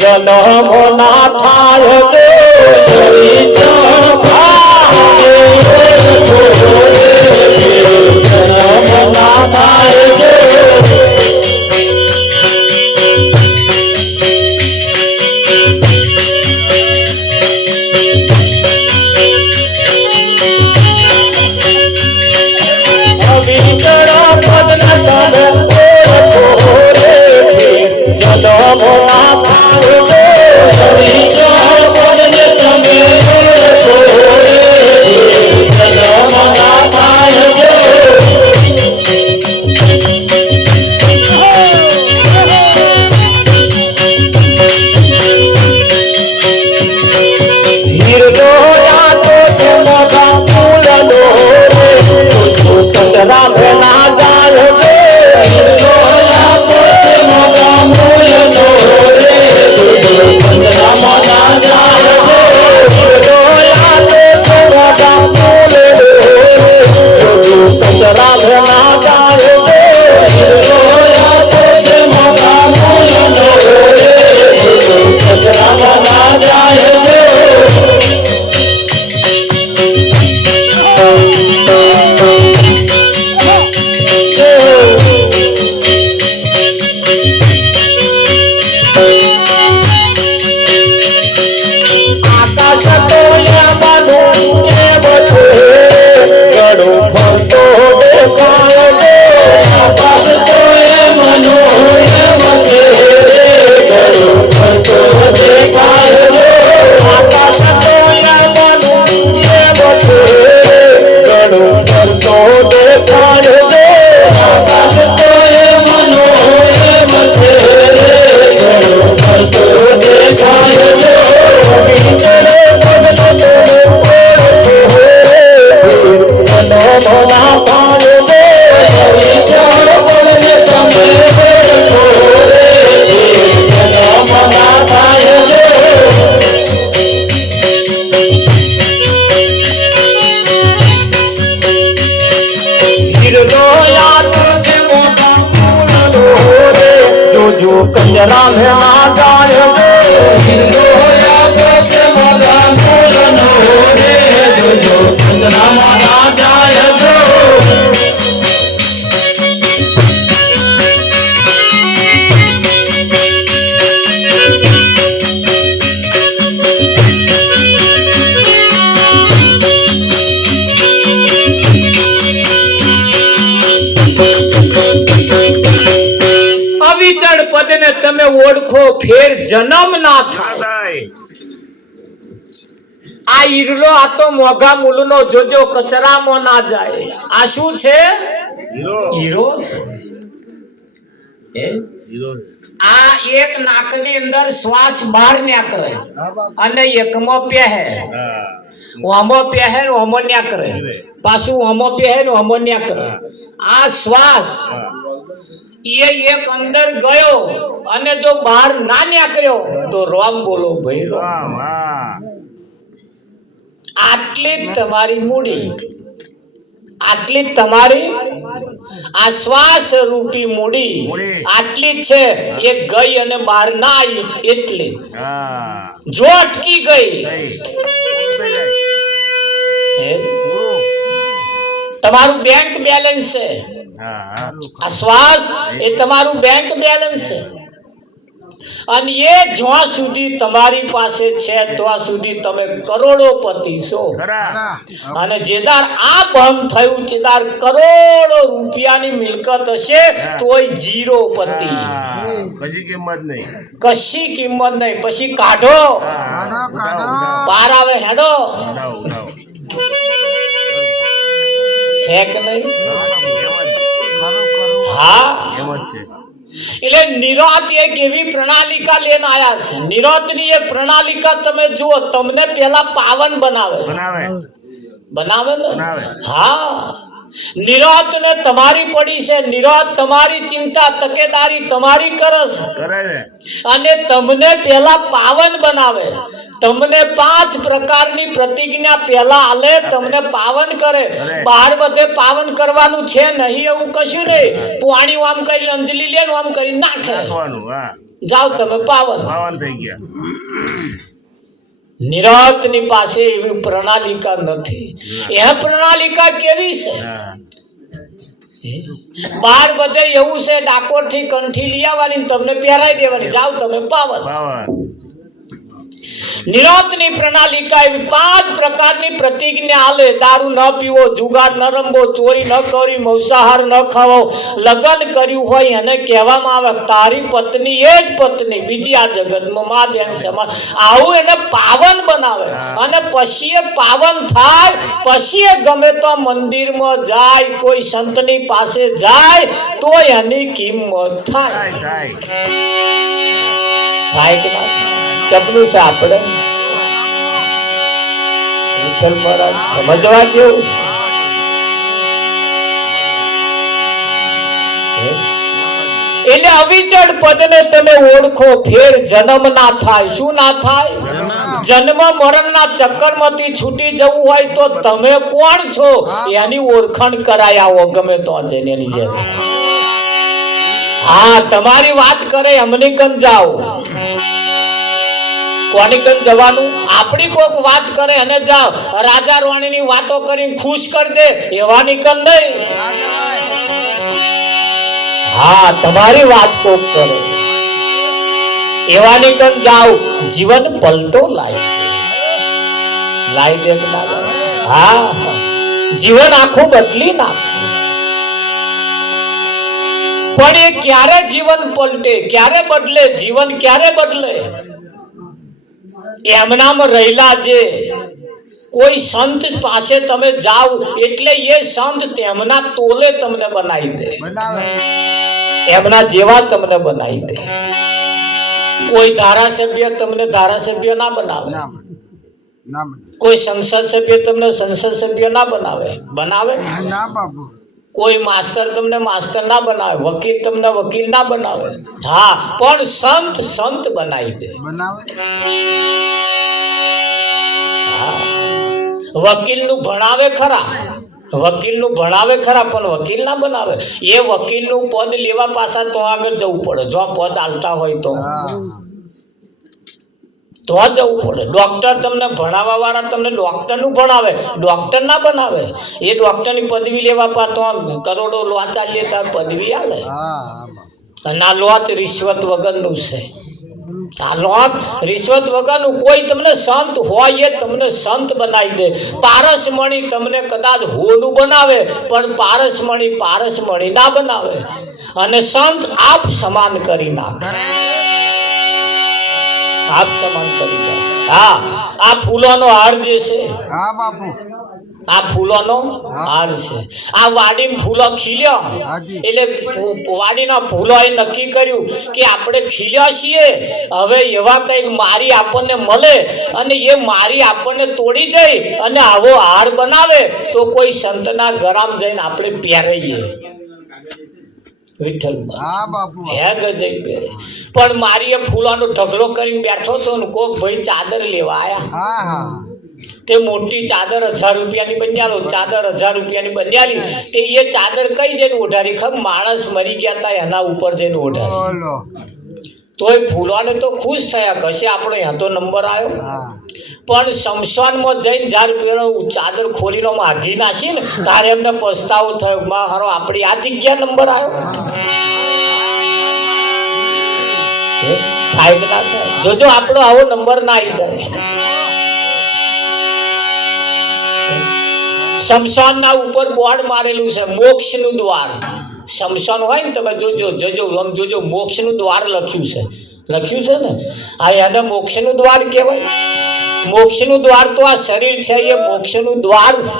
જન્મ ના થાય कंजरा में आ जाए कंजरा में आ जाए पद ने तमे ओळखो फेर जन्म ना थाय आ ઈરલો આ તો મોઘા મૂલનો જોજો કચરામાં ના જાય આ શું છે હીરો છે આ એક નાકની અંદર શ્વાસ બહાર નીકળે અને એકમાં પહેરે ઓમો પહેરે ઓમો નીકળે પાછું ઓમો પહેરે ઓમો નીકળે આ શ્વાસ ये एक अंदर गयो अने जो बाहर ना निकळ्यो तो राम बोलो भाई राम आटली तमारी मूडी आटली तमारी आश्वास रूपी मूडी आटली छे ये गई अने बाहर ना आई एटली जो अटकी गई तमारू बैंक बैलेंस है आश्वास ए तमारू बैंक बैलेंस है અને એ જ્યાં સુધી તમારી પાસે છે ત્યાં સુધી તમે કરોડોપતિ છો અને જેદાર આ ભંગ થયું જેદાર કરોડો રૂપિયાની મિલકત હશે તોય જીરો પતિ કશી કિંમત નહીં પછી કાઢો બહાર આવે હેડો છે કે નહીં હા એમ જ છે એટલે નિરાત એક એવી પ્રણાલિકા લઈને આયા છે નિરાતની એક પ્રણાલિકા તમે જુઓ તમને પહેલા પાવન બનાવે ને હા નિરાત ને તમારી પડી છે નિરાત તમારી ચિંતા તકેદારી તમારી કરે અને તમને પહેલા પાવન બનાવે તમને 5 પ્રકારની પ્રતિજ્ઞા પહેલા આલે તમને પાવન કરે બહાર બધે પાવન કરવાનું છે નહીં એવું કશું નહીં પાણી આમ કરી અંજલિ લે આમ કરી નાખે જાઓ તમે પાવન. પાવન થઈ ગયા. નિરંતની પાસે એવી પ્રણાલિકા નથી. એ પ્રણાલિકા કેવી છે? હા. બાર બધે એવું છે, ડાકોર થી કંઠી લઈ આવવાની, તમને પહેરાઈ દેવાની, જાઓ તમે પાવન. પાવન. નિરંતની પ્રણાલિકા એવી 5 પ્રકારની પ્રતિજ્ઞા આલે. દારૂ ન પીવો, જુગાર ન રમવો, ચોરી ન કરવી, માંસાહાર ન ખાવો. લગ્ન કર્યું હોય એને કહેવામાં આવે તારી પત્ની એ જ પત્ની, બીજી આ જગતમાં મા બેન સમાન. આવું એને પાવન બનાવે. અને પછી એ પાવન થાય, પછી એ ગમે તો મંદિરમાં જાય, કોઈ સંતની પાસે જાય તો એની કિંમત થાય. થાય કે ના થાય? ચપલું છે આપણે વિઠ્ઠલ મહારાજ સમજવા જેવું છે. એટલે અવિચળ પદને તમે ઓળખો, ફેર જન્મ ના થાય. શું ના થાય? જન્મ મરણના ચક્કરમાંથી છૂટી જવું હોય તો તમે કોણ છો એની ઓળખાણ કરાય આવો ગમે તો જઈને એની જેમ. હા, તમારી વાત કરે અમને કન જાઓ. કોની કન જવાનું? આપણી કોક વાત કરે અને જાઓ. રાજા રાણીની વાતો કરી ખુશ કરી દે એવાની કન નહીં. હા, તમારી વાત કોક કરે એવાની કન જાઓ. જીવન પલટો લાઈ દે કે ના લાય? હા, જીવન આખું બદલી નાખે. પણ એ ક્યારે જીવન પલટે, ક્યારે બદલે? જીવન ક્યારે બદલે? એમનામાં રહેલા જે કોઈ સંત પાસે તમે જાઓ એટલે એ સંત તેમના તોલે તમને બનાવી દે, એમના જેવા તમને બનાવી દે. કોઈ ધારાસભ્ય તમને ધારાસભ્ય ના બનાવે, કોઈ સંસદ સભ્ય તમને સંસદ સભ્ય ના બનાવે. બનાવે? કોઈ માસ્ટર તમને માસ્ટર ના બનાવે, વકીલ તમને વકીલ ના બનાવે. હા, પણ સંત સંત બનાવી દે. વકીલનું ભણાવે ખરા, વકીલનું ભણાવે ખરા, પણ વકીલ ના બનાવે. એ વકીલનું પદ લેવા પાછા તો આગળ જવું પડે. જો પદ આલતા હોય તો જવું પડે. ડોક્ટર તમને ભણાવવા વાળા તમને ડોક્ટરનું ભણાવે, ડોક્ટર ના બનાવે. એ ડોક્ટરની પદવી લેવા પાછા તો કરોડો લોચા લેતા પદવી આલે. અને આ લોચ રિશ્વત વગરનું છે. આ લોચ રિશ્વત વગરનું. કોઈ તમને સંત હોય એ તમને સંત બનાવી દે. પારસમણી તમને કદાચ હોનું બનાવે, પણ પારસમણી ના બનાવે. અને સંત આપ સમાન કરી નાખે, આપ સમાન કરી નાખે. હા, આ ફૂલોનો હાર જે છે, આ ફૂલોનો હાર છે. આ વાડીમાં ફૂલો ખીલ્યા એટલે વાડીના ફૂલો એ નક્કી કર્યું કે આપણે ખીલ્યા છીએ, હવે એવા કંઈક મારી આપણને મળે અને એ મારી આપણને તોડી જાય અને આવો હાર બનાવે તો કોઈ સંતના ગરામ જઈને આપણે પહેરાઈએ. વિઠ્ઠલ હે ગજઈ પહેરે. પણ મારી ફૂલાનો ઢગલો કરીને બેઠો હતો ને કોક ભાઈ ચાદર લેવા આયા. તે મોટી ચાદર 1000 રૂપિયાની બન્યાલો, ચાદર 1000 રૂપિયાની બન્યાલી. તે એ ચાદર કઈ જઈને ઓઢારી ખબર? માણસ મરી ગયા હતા એના ઉપર જઈને ઓઢારી. તોય ફૂલાને તો ખુશ થયા, કશે આપણો ત્યાં તો નંબર આવ્યો. પણ શમશાનમાં જઈને જ્યારે પેલો ચાદર ખોલીને આઘી નાખી ને તારે એમને પસ્તાવો થયો, માં હારો આપણી આ જગ્યા નંબર આવ્યો. થાય કે ના થાય? જોજો આપણો આવો નંબર ના આવી જાય. શમશાનના ઉપર બોર્ડ મારેલું છે મોક્ષનું દ્વાર. શમશાન હોય ને તમે જોજો જોજો મોક્ષનું દ્વાર લખ્યું છે ને. આ એને મોક્ષનું દ્વાર કહેવાય. મોક્ષનું દ્વાર તો આ શરીર છે, એ મોક્ષનું દ્વાર છે.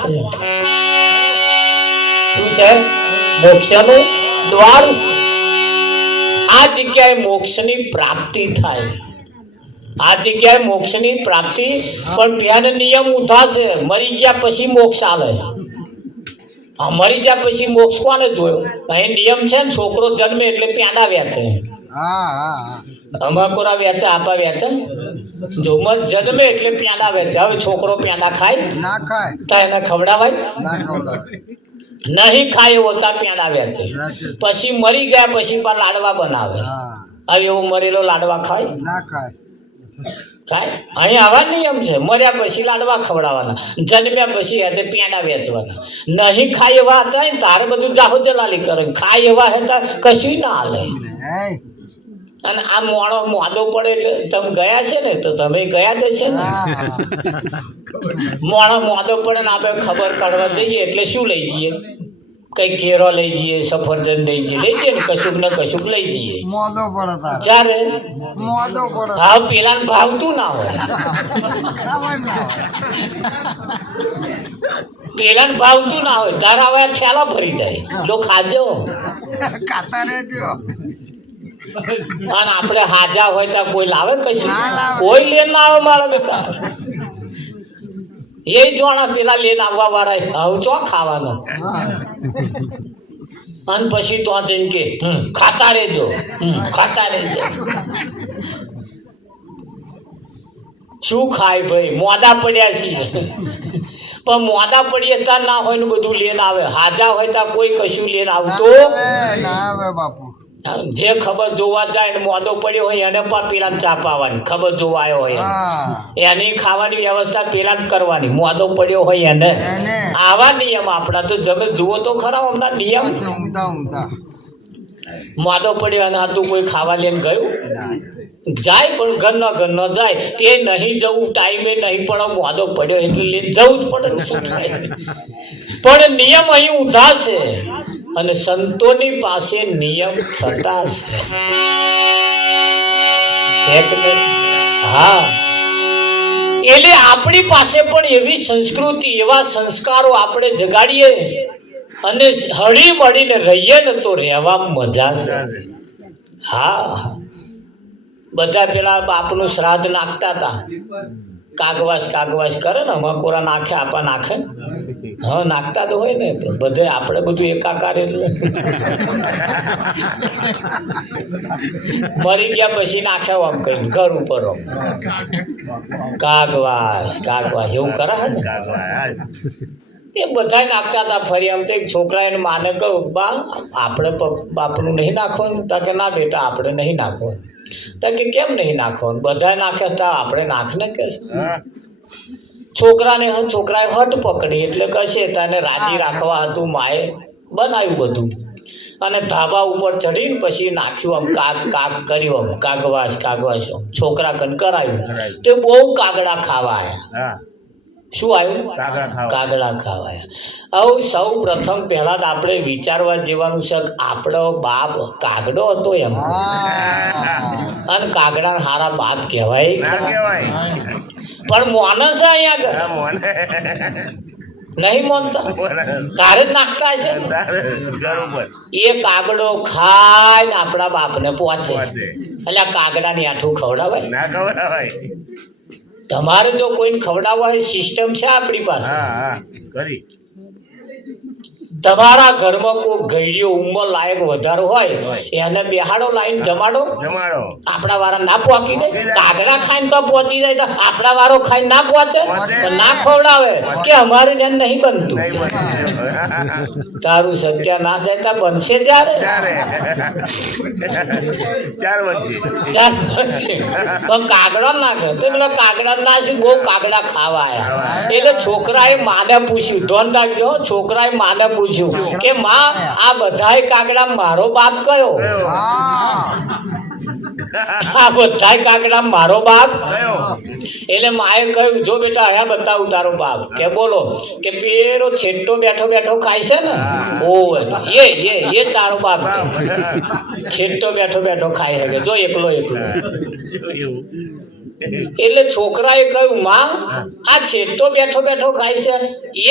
શું છે? મોક્ષનું દ્વાર. આ જગ્યાએ મોક્ષની પ્રાપ્તિ થાય. આ જગ્યાએ મોક્ષની પ્રાપ્તિ. પણ ત્યાં નિયમ ઉઠાશે, મરી ગયા પછી મોક્ષ આવે. હા, મરી ગયા પછી મોક્ષ કોને જોયો? અહીં નિયમ છે ને, છોકરો જન્મે એટલે પ્યાડા વેચે. અમાકોરા વેચે, આપા વેચે. જો મત જન્મે એટલે પ્યાડા વેચે. હવે છોકરો પ્યાડા ખાય ના ખાય તો એને ખવડાવાય નહીં? ખાય એવો તા પ્યાડા વેચે. પછી મરી ગયા પછી પણ લાડવા બનાવે. હવે એવો મરેલો લાડવા ખાય ના ખાય. ખાય? અહીં આવા નિયમ છે, મર્યા પછી લાડવા ખવડાવવાના, જન્મ્યા પછી હાથે પેંડા વેચવાના. નહીં ખાય એવા હતા ને તારે બધું જાહો જલાલી કરે, ખાય એવા હતા કશું ના હાલે. હે અને આ મોણો મોદો પડે એટલે તમે ગયા છે ને તો તમે ગયા જ છે ને. મોણો મોદો પડે ને આપણે ખબર કાઢવા જઈએ એટલે શું લઈ જઈએ? કઈ કેરો લઈ જઈએ, સફરજન લઈ જઈએ ને કશુંક લઈ જઈએ. મોદો પડે તાર. ચારે મોદો પડે. ભાવ પેલા ભાવતું ના હોય, ખાવાનું ના હોય. પેલા ભાવતું ના હોય, તારા હવે ઠેલા ભરી જાય. જો ખાજો ખાતા રહેજો. અને આપણે હાજા હોય તો કોઈ લાવે કશું? ના લાવે. કોઈ લેન ના આવે મારા બેટા. એ જોણા પેલા લેન આવવા વાળા હવે ચો ખાવાનો. અને પછી તો જઈને કે ખાતા રહેજો, ખાતા રહેજો. શું ખાય ભાઈ? મોદા પડ્યા છીએ. પણ મોદા પડીએ ત્યાં ના હોય ને બધું લેન આવે. હાજા હોય ત્યાં કોઈ કશું લેન આવતો ના આવે બાપુ. જે ખબર જોવા જાય ને મોદો પડ્યો હોય એને પણ પેલા ચા પાવાની, ખબર જોવા આવ્યો હોય હા એની ખાવાની વ્યવસ્થા પેલા જ કરવાની. મોદો પડ્યો હોય એને. એને. આવા નિયમ આપણા તો તમે જુઓ તો ખરા હમણાં નિયમ. ઊંધા ઊંધા. મોદો પડ્યો અને હતું કોઈ ખાવા લઈને ગયું? ના. જાય પણ ઘરનો જાય. તે નહીં જવું ટાઈમે નહીં પણ મોદો પડ્યો એટલે લઈને જવું જ પડે ને શું થાય. પણ નિયમ અહીં ઊંધા છે અને સંતોની પાસે નિયમ છતાં છે કે નહીં? હા, એટલે આપણી પાસે પણ એવી સંસ્કૃતિ, એવા સંસ્કારો આપણે જગાડીએ અને હળી મળીને રહીએ ને તો રહેવામાં મજા છે. હા, બધા પેલા બાપનું શ્રાદ્ધ નાખતા હતા, કાગવાસ કરે ને મકોરા નાખે, આપા નાખે. હા, નાખતા તો હોય ને. તો બધે આપણે બધું એકાકાર એટલે મરી ગયા પછી નાખે આમ કઈ ઘર ઉપર કાગવાસ એવું કરે છે ને. એ બધા નાખતા હતા ફરી. આમ તો એક છોકરા એને માને કહું, બા આપણે બાપનું નહીં નાખવાનું? તો કે ના બેટા આપણે નહીં નાખવાનું. તો કે કેમ નહીં નાખવાનું? બધા નાખે તો આપણે નાખને કે છોકરાએ હટ પકડી એટલે કશે તને રાજી રાખવા હતું માએ બનાવ્યું બધું. અને ધાબા ઉપર ચડીને પછી નાખ્યું આમ કાગ કર્યું આમ કાગવાસ છોકરા કન કરાયું. તે બહુ કાગડા ખાવા આવ્યા. શું આવ્યું? કાગડા ખાવાયા. હવે સૌ પ્રથમ પહેલા તો આપણે વિચારવા જેવાનું છે કે આપણો બાપ કાગડો હતો એમ. અને કાગડા હારા બાપ કહેવાય પણ મોનસ અહીંયા નહીં મોનતા. તારે જ નાખતા છે. એ કાગડો ખાય ને આપણા બાપને પહોંચે એટલે આ કાગડાની આઠું ખવડાવાય? તમારે જો કોઈને ખવડાવવા સિસ્ટમ છે આપણી પાસે. તમારા ઘરમાં કોઈ ગઈડીઓ ઉંમર લાયક વધારો હોય એને બેહાડો લાઈન જમાડો. આપણા વાળા ના પહોંચી જાય? કાગડા ખાઈને તો પહોંચી જાય. તો આપણા વાળો ખાઈને ના પહોંચે? ના ખવડાવે કે અમારે જેમ નહીં બનતું. તારું સત્ય ના જાય તો બનશે જ્યારે પણ કાગડા નાખે તો પેલા કાગડા ના શું બહુ કાગડા ખાવા આવ્યા. એટલે છોકરાએ માને પૂછ્યું, ધોન રાખજો, છોકરાએ માને પૂછ્યું કે માં આ બધાય કાગડા મારો બાપ કયો? આ બધાય કાગડા મારો બાપ? એટલે માએ કહ્યું જો બેટા અહીંયા બતાવું તારો બાપ. કે બોલો? કે પેલો છેટો બેઠો ખાય છે ને, ઓ એ તારો બાપ. છેટો બેઠો ખાય છે જો એકલો. એટલે છોકરાએ કહ્યું માં આ છેટો બેઠો ખાય છે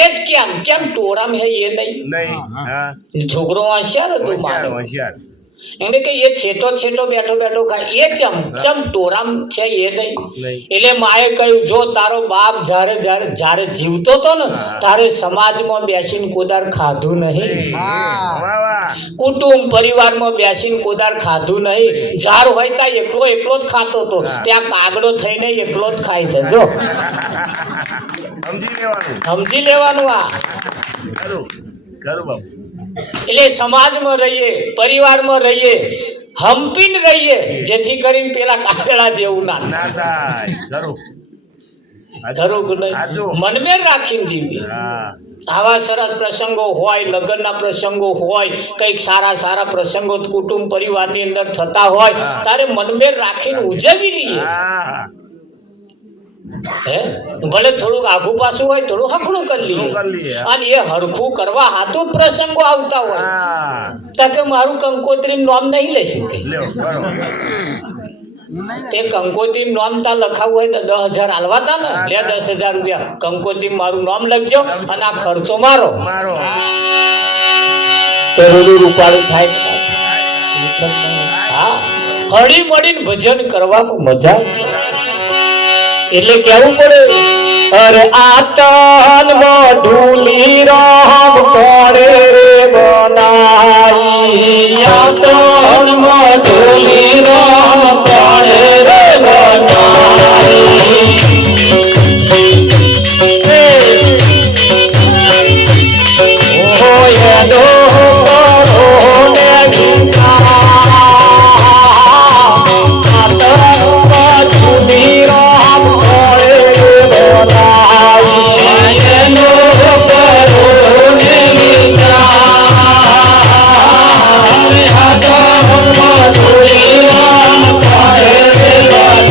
એ જ કેમ ટોરામ હે એ નહીં? છોકરો હોશિયાર હતો મારો. એને કે એ છેટો બેઠો ખાય એ ચમ ટોરામ છે એ નહીં? એટલે માએ કહ્યું જો તારો બાપ જ્યારે જીવતો હતો ને તારે સમાજમાં બેસીને કોદાર ખાધું નહીં, કુટુંબ પરિવારમાં બેસીને કોદાર ખાધું નહીં. જાર હોય ત્યાં એકલો જ ખાતો હતો, ત્યાં કાગડો થઈને એકલો જ ખાય છે. જો સમજી લેવાનું. આ એટલે સમાજમાં રહીએ, પરિવારમાં રહીએ હંપીને રહીએ જેથી કરીને પેલા કાગડા જેવું ના ના થાય ખરું ધરું કે નહીં? હાચું. મનમેર રાખીને જીવીએ. હા આવા સરસ પ્રસંગો હોય, લગ્નના પ્રસંગો હોય, કંઈક સારા સારા પ્રસંગો કુટુંબ પરિવારની અંદર થતા હોય હા. તારે મનમેર રાખીને ઉજવી લઈએ. હા હે ભલે થોડુંક આઘું પાછું હોય થોડું હખડું કરી હખડું કરી લઈએ. લઈએ અને એ હરખું કરવા હાથો જ પ્રસંગો આવતા હોય હા તો કે મારું કંકોત્રી નામ નહીં લઈ શકે. લ્યો બરોબર તે કંકોત્રી નામ તા લખાવું હોય તો 10,000 હાલવા તા ને લે 10,000 રૂપિયા કંકોત્રી મારું નામ લખજો અને આ ખર્ચો મારો મારો તો રૂડું રૂપાળું થાય કે ના થાય? હા હળી મળીને ભજન કરવામાં મજા આવે. એટલે કેવું પડે અરે આતન ઢૂલી રામ પડે રે બનાઈ આતન ઢૂલી રામ પડે રે બનાઈ ઓય દો કરો ને ગીતા આતન ઢૂલી રામ પડે રે બનાઈ એનો કરો ને ગીતા આતન ઢૂલી રામ પડે રે બનાઈ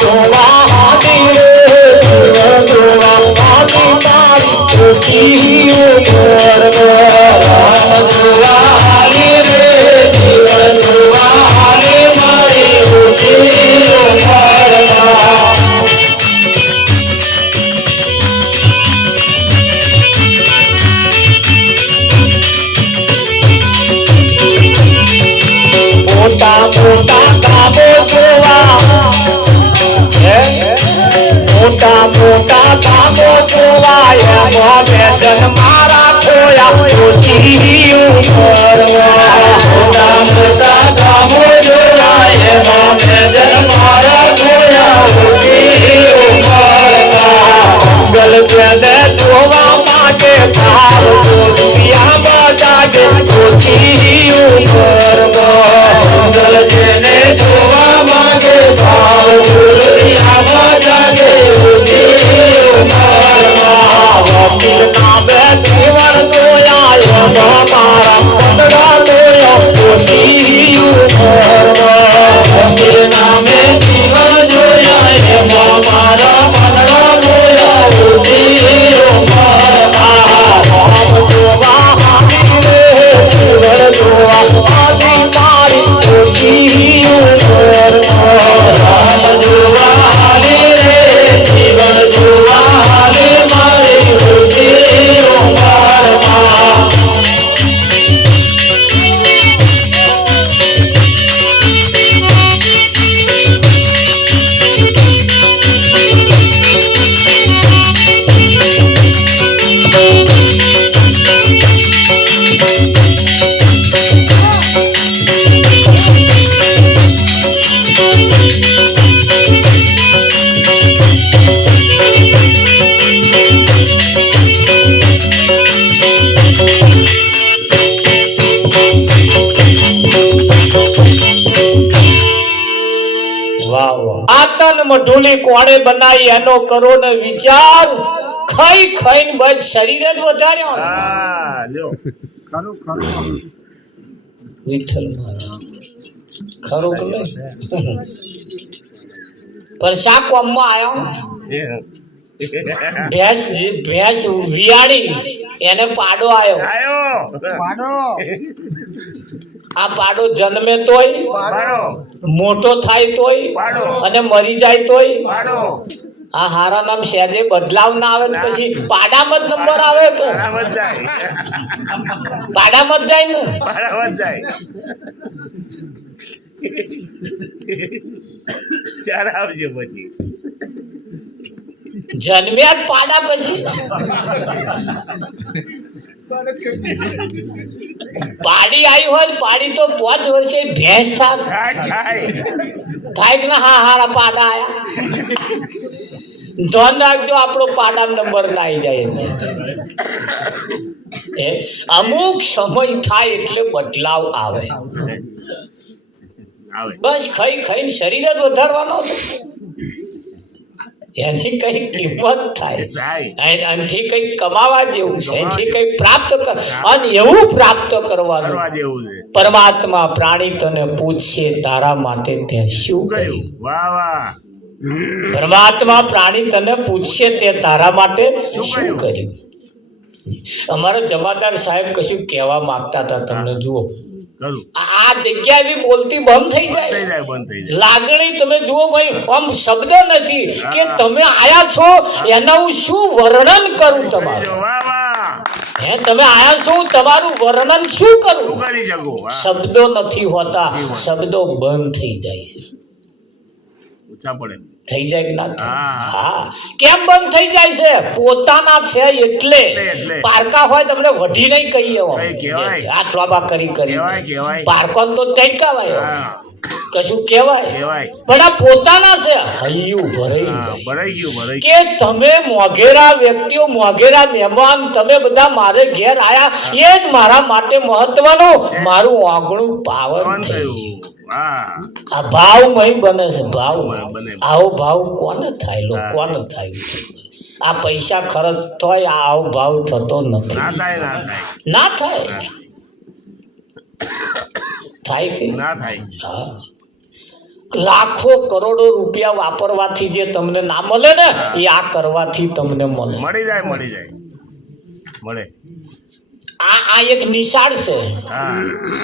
જોવા હાદી રે જીવન જોવા હાદી મારી ઓછી ઉંમર રામ જોવા હાદી રે જીવન જોવા હાદી મારી ઓછી ઉંમર મોટા મોટા કામો જોવા મોટા મોટા કામો જોવા એમાં બેટન મારા ખોયા ઓછી ઉંમરમાં મોટા મોટા કામો જોવા એમાં બેટન મારા ખોયા ઓછી ઉંમરમાં મંગલ જેને જોવા માટે ભાવ રૂપિયામાં જાગે ઓછી ઉંમરમાં મંગલ જેને જોવા માંગે ભાવ દુનિયામાં જાગે ઓછી ઉંમરમાં વકીલ નામે જીવન જોયા એમાં મારા પંદડા જોયા ઓછી ઉંમરમાં વકીલ નામે જીવન જોયા એમાં મારા પંદડા જોયા ઓછી ઉંમરમાં રામ જોવા હાદી રે જીવન જોવા હાદી મારી ઓછી ઉંમરમાં રામ જોવા હાદી રે જીવન જોવા હાદી મારી ઓછી ઉંમરમાં આતન મઢુલી કોણે બનાવી એનો કરો ને વિચાર ખાઈ ખાઈને બસ શરીર જ વધાર્યો હા લ્યો ખરું ખરું વિઠ્ઠલ મહારાજ ખરું કે નહીં પણ શા કોમમાં આવ્યો ભેંસ વિયાણી એને પાડો આવ્યો આયો પાડો આ પાડો જન્મે તોય પાડો મોટો થાય તોય પાડો અને મરી જાય તોય પાડો આ હારા નામ સહેજે બદલાવ ના આવે તો પછી પાડામાં જ નંબર આવે તો પાડામાં જ જાય પાડામાં જ જાય ને પાડામાં જ જાય ચાર આવજો પછી જન્મ્યા જ પાડા પછી પાડી આવી હોય પાડી તો 5 વર્ષે ભેંસ થાય થાય થાય કે ના હા હારા પાડા આયા ધન રાખજો આપણો પાડા નંબર ના આવી જાય અમુક સમય થાય એટલે બદલાવ આવે આવે બસ ખાઈ ખાઈને શરીર જ વધારવાનો છે એની કઈ કિંમત થાય એનાથી કઈ કમાવા જેવું છે એનાથી કઈ પ્રાપ્ત કર અને એવું પ્રાપ્ત કરવાનું કરવા જેવું છે પરમાત્મા પ્રાણી તને પૂછશે તારા માટે તે શું કર્યું વાહ વાહ પરમાત્મા પ્રાણી તને પૂછશે તે તારા માટે શું કર્યું અમારા જમાદાર સાહેબ કશું કહેવા માંગતા હતા તમને જુઓ કરું આ જગ્યા એવી બોલતી બંધ થઈ થઈ જાય જાય બંધ થઈ જાય લાગણી તમે જુઓ ભાઈ આમ શબ્દ નથી કે તમે આયા છો એના હું શું વર્ણન કરું તમારું વાહ વાહ હે તમે આયા છો તમારું વર્ણન શું કરું શું કરી શકો વાહ. શબ્દો નથી હોતા શબ્દો બંધ થઈ જાય છે ઊંચા પડે થઈ જાય કે ના થાય? હા. હા કેમ બંધ થઈ જાય છે પોતાના છે એટલે એટલે. પારકા હોય તમને વઢી નહીં કહીએ કઈ કહેવાય. હાથ લાંબા કરી કહેવાય કહેવાય પારકો તો તેડકાવાય હા કશું કહેવાય કહેવાય પણ આ પોતાના છે હૈયું ભરાઈ હા જાય ભરાઈ ગયું ભરાઈ કે તમે મોઘેરા વ્યક્તિઓ મોઘેરા મહેમાન તમે બધા મારે ઘેર આયા એ જ મારા માટે મહત્વનું મારું આંગણું પાવન ગયું થયું થયું વાહ આ ભાવ મહી બને છે ભાવ બને. આવો ભાવ કોને થાય લોકોને થાય આ પૈસા ખર્ચ તોય આ આવો ભાવ થતો નથી ના થાય ના થાય ના થાય થાય કે ના થાય હા લાખો કરોડો રૂપિયા વાપરવાથી જે તમને ના મળે ને એ આ કરવાથી તમને મળે. મળી જાય મળે. આ એક નિશાળ છે. હા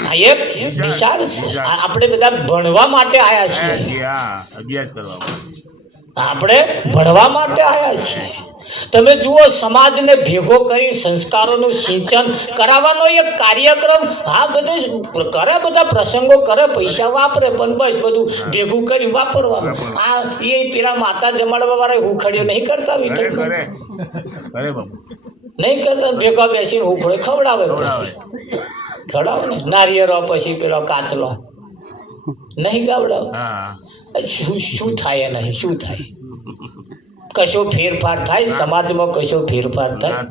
આ એક નિશાળ છે. આપણે બધા ભણવા માટે આવ્યા છીએ. હા અભ્યાસ કરવા આપણે ભણવા માટે આવ્યા છીએ. તમે જુઓ, સમાજને ભેગો કરી સંસ્કારોનું સિંચન કરાવવાનો એક કાર્યક્રમ. હા, બધે કરે, બધા પ્રસંગો કરે, પૈસા વાપરે, પણ બસ બધું ભેગું કરી વાપરવાનું. આ એ પેલા માતા જમાડવા વાળા હુખડીઓ નહીં કરતા, કરે બાપુ નહીં કરતા. ભેગા બેસીને હુખડે ખવડાવે, પછી ખવડાવે ને નારિયેળ, પછી પેલો કાચલો નહીં ગાવડાવે. શું થાય નહીં? શું થાય? કશો ફેરફાર થાય સમાજમાં? કશો ફેરફાર થાય?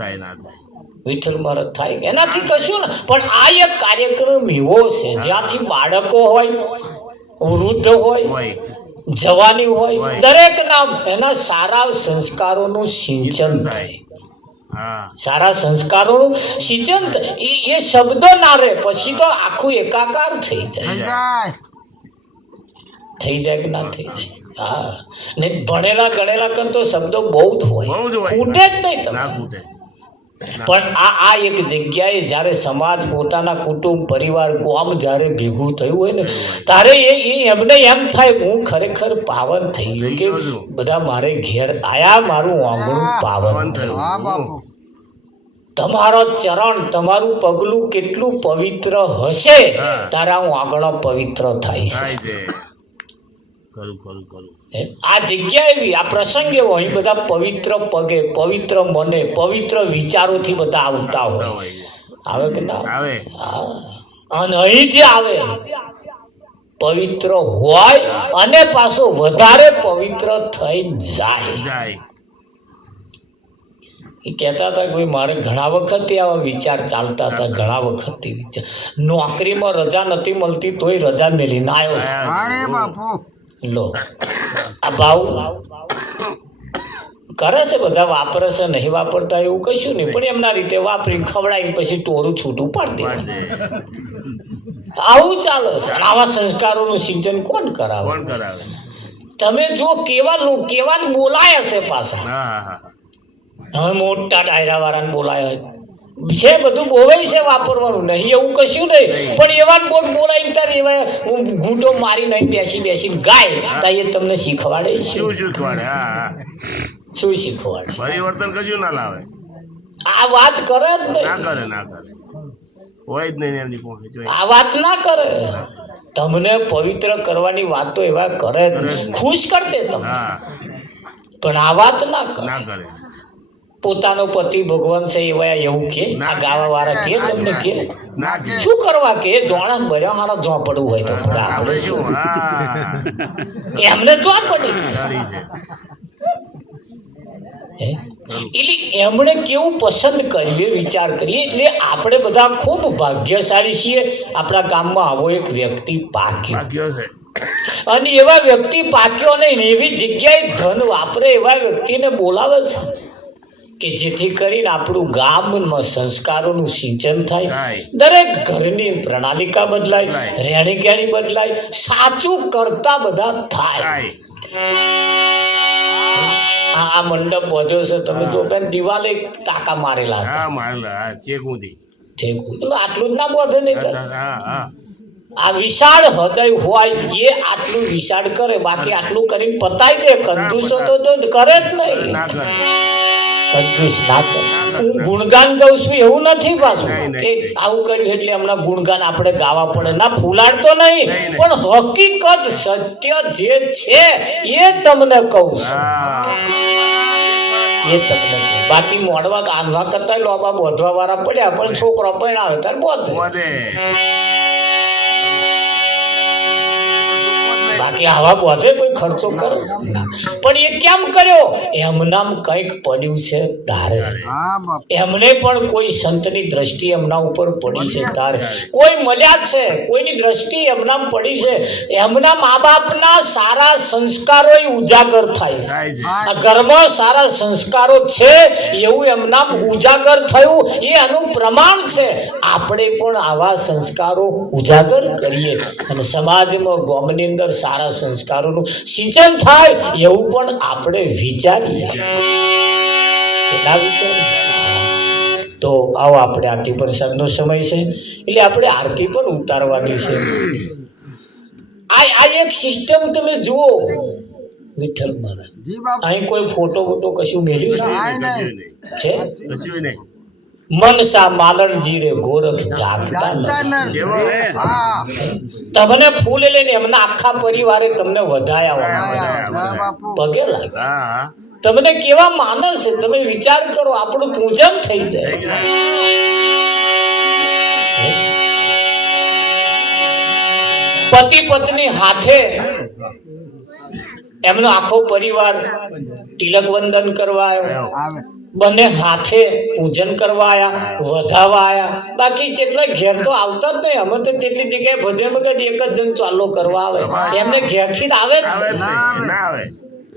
વિઠ્ઠલ મહારાજ થાય એનાથી કશું ને. પણ આ એક કાર્યક્રમ એવો છે જ્યાંથી બાળકો હોય, વૃદ્ધ હોય, જવાની હોય, દરેકના એના સારા સંસ્કારોનું સિંચન થાય. સારા સંસ્કારોનું સિંચન એ શબ્દો ના રહે, પછી તો આખું એકાકાર થઈ જાય. થઈ જાય કે ના થઈ જાય? હા, ને ભણેલા ગણેલા કન તો શબ્દો બહુ જ હોય, ખૂટે જ નહીં તમે. પણ આ એક જગ્યાએ જ્યારે સમાજ, પોતાના કુટુંબ, પરિવાર, ગામ જ્યારે ભેગું થયું હોય ને, ત્યારે એમને એમ થાય હું ખરેખર પાવન થઈ ગયું, કે બધા મારે ઘેર આયા, મારું આંગણું પાવન થયું. તમારો ચરણ, તમારું પગલું કેટલું પવિત્ર હશે, તારા હું આંગણો પવિત્ર થાય છે. આ જગ્યા એવી, આ પ્રસંગ એવો, અહીં બધા પવિત્ર પગે, પવિત્ર મને, પવિત્ર વિચારોથી બધા આવતા હોય. આવે કે ના આવે? અને અહીં જે આવે પવિત્ર હોય અને પાછો વધારે પવિત્ર થઈ જાય. એ કહેતા હતા કે મારે ઘણા વખતથી આવા વિચાર ચાલતા હતા, ઘણા વખતથી વિચાર. નોકરીમાં રજા નથી મળતી તોય રજા મેલીને આવ્યો. લો, આ ભાવ કરે છે, બધા વાપરે છે, નહીં વાપરતા એવું કશું નહીં, પણ એમના રીતે વાપરી ખવડાવીને પછી ટોરું છૂટું પાડી દે. આવું ચાલે છે. આવા સંસ્કારોનું સિંચન કોણ કરાવે? તમે જો કેવા બોલાય છે પાછા. હવે મોટા ડાયરા વાળાને બોલાયા છે, બધું બોવે છે, વાપરવાનું નહીં એવું કશું નહીં, પણ એવા બોલાય તાર એવા ઘૂંટો મારી નહીં બેસીને ગાય તા એ તમને શીખવાડે. શું શીખવાડે? પરિવર્તન કશું ના લાવે. આ વાત કરે જ નહીં, હોય જ નહીં એમની પાસે. આ વાત ના કરે. તમને પવિત્ર કરવાની વાત તો એવા કરે જ, ખુશ કરતે તમને, પણ આ વાત ના કરે. પોતાનો પતિ ભગવાન છે એવા એવું કે આ ગાવા વાળા કે તમને કે શું કરવા કે જોણા ભર્યા હારા ઝોપડવું હોય તો આપણે શું એમને ઝોપડી એટલે એમણે કેવું પસંદ કર્યું વિચાર કરીએ. એટલે આપણે બધા ખૂબ ભાગ્યશાળી છીએ. આપણા ગામમાં આવો એક વ્યક્તિ પાક્યો છે, અને એવા વ્યક્તિ પાક્યો નહીં, એવી જગ્યાએ ધન વાપરે એવા વ્યક્તિને બોલાવે છે કે જેથી કરીને આપણું ગામમાં સંસ્કારોનું સિંચન થાય, દરેક ઘરની પ્રણાલિકા બદલાય, રહેણી કહેણી બદલાય, સાચું કરતા બધા થાય. આ મંડપ બધો છે, તમે જો દિવાલે ટાંકા મારેલા હતા, આટલું જ ના બધે નહીં. આ વિશાળ હૃદય હોય એ આટલું વિશાળ કરે, બાકી આટલું કરીને પતાવી દે. કંજૂસો તો કરે જ નહીં, કંજૂસ ના કરે. હું ગુણગાન ગાઉં છું એવું નથી પાછું કે આવું કર્યું એટલે હમણાં ગુણગાન આપણે ગાવા પડે ના, ફૂલાડતો નહીં, પણ હકીકત સત્ય જે છે એ તમને કહું છું, એ તમને. બાકી મોડવા આંધવા કરતા લોબા બોધવા વાળા પડ્યા, પણ છોકરો પરણાવે ત્યારે બોધે. બાકી આવા બોધે કોઈ ખર્ચો કરે પણ એ કેમ કર્યો? એમનામ કંઈક પડ્યું છે તારે, એમને પણ કોઈ સંતની દ્રષ્ટિ એમના ઉપર પડી છે તારે, કોઈ મળ્યા છે, કોઈની દ્રષ્ટિ એમનામ પડી છે, એમના મા બાપના સારા સંસ્કારો ઉજાગર થાય છે. આ ઘરમાં સારા સંસ્કારો છે એવું એમનામ ઉજાગર થયું, એ એનું પ્રમાણ છે. આપણે પણ આવા સંસ્કારો ઉજાગર કરીએ અને સમાજમાં ગામની અંદર સારા સંસ્કારોનું સિંચન થાય એવું પણ આપણે વિચારીએ કે ના વિચારીએ? તો આવો આપણે આરતી પ્રસાદનો સમય છે એટલે આપણે આરતી પણ ઉતારવાની છે. આ એક સિસ્ટમ તમે જુઓ વિઠ્ઠલ મહારાજ, જી બાપુ. અહીં કોઈ ફોટો બોટો કશું મેળ્યું કાંઈ નહીં. છે? કશું નહીં. મનસા માલણજી રે ગોરખ જાગતા જાગતા નથી. નથી. જેવો હે. હા. તમને ફૂલ લઈને એમના આખા પરિવારે તમને વધાયા આયા, જા બાપુ. પગે લાગે. હા હા તમને કેવા માનસ છે તમે વિચાર કરો, આપણું પૂજન થઈ જાય. થઈ જાય. પતિ પત્ની હાથે એમનો આખો પરિવાર તિલક વંદન કરવા આવ્યો, આવે. બંને હાથે પૂજન કરવા આયા, વધાવા આયા. બાકી જેટલા ઘેર તો આવતા જ નહીં. અમે તો જેટલી જગ્યાએ ભજન વગર એક જ જણ ચાલો કરવા આવે, એમને ઘેરથી જ આવે જ આવે નહીં. જ નહીં. ના આવે.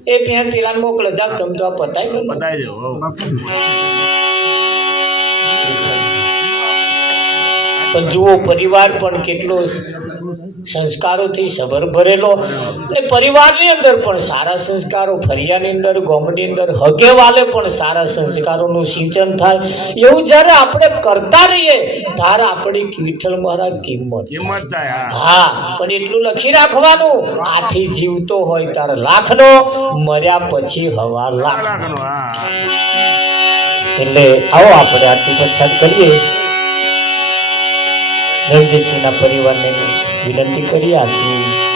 એ પેલા મોકલે જાવ તમે તો આ પતાવી દો ને. બતાવી દો. હો. બાપુ. પણ જુઓ પરિવાર પણ કેટલો સંસ્કારોથી સભર ભરેલો, અને પરિવારની અંદર પણ સારા સંસ્કારો, ફરિયાની અંદર, ગામની અંદર હગે વાલે પણ સારા સંસ્કારોનું સિંચન થાય. એવું જ્યારે આપણે કરતા રહીએ ત્યારે આપણી વિઠ્ઠલ મહારાજ કિંમત. કિંમત થાય. હા હા, પણ એટલું લખી રાખવાનું, આથી જીવતો હોય ત્યારે લાખનો, મર્યા પછી હવા લાખ. લાખનો. હા એટલે આવો આપણે આરતી પ્રસાદ કરીએ. રણજીતસિંહના પરિવારને વિનંતી કરીએ આરતી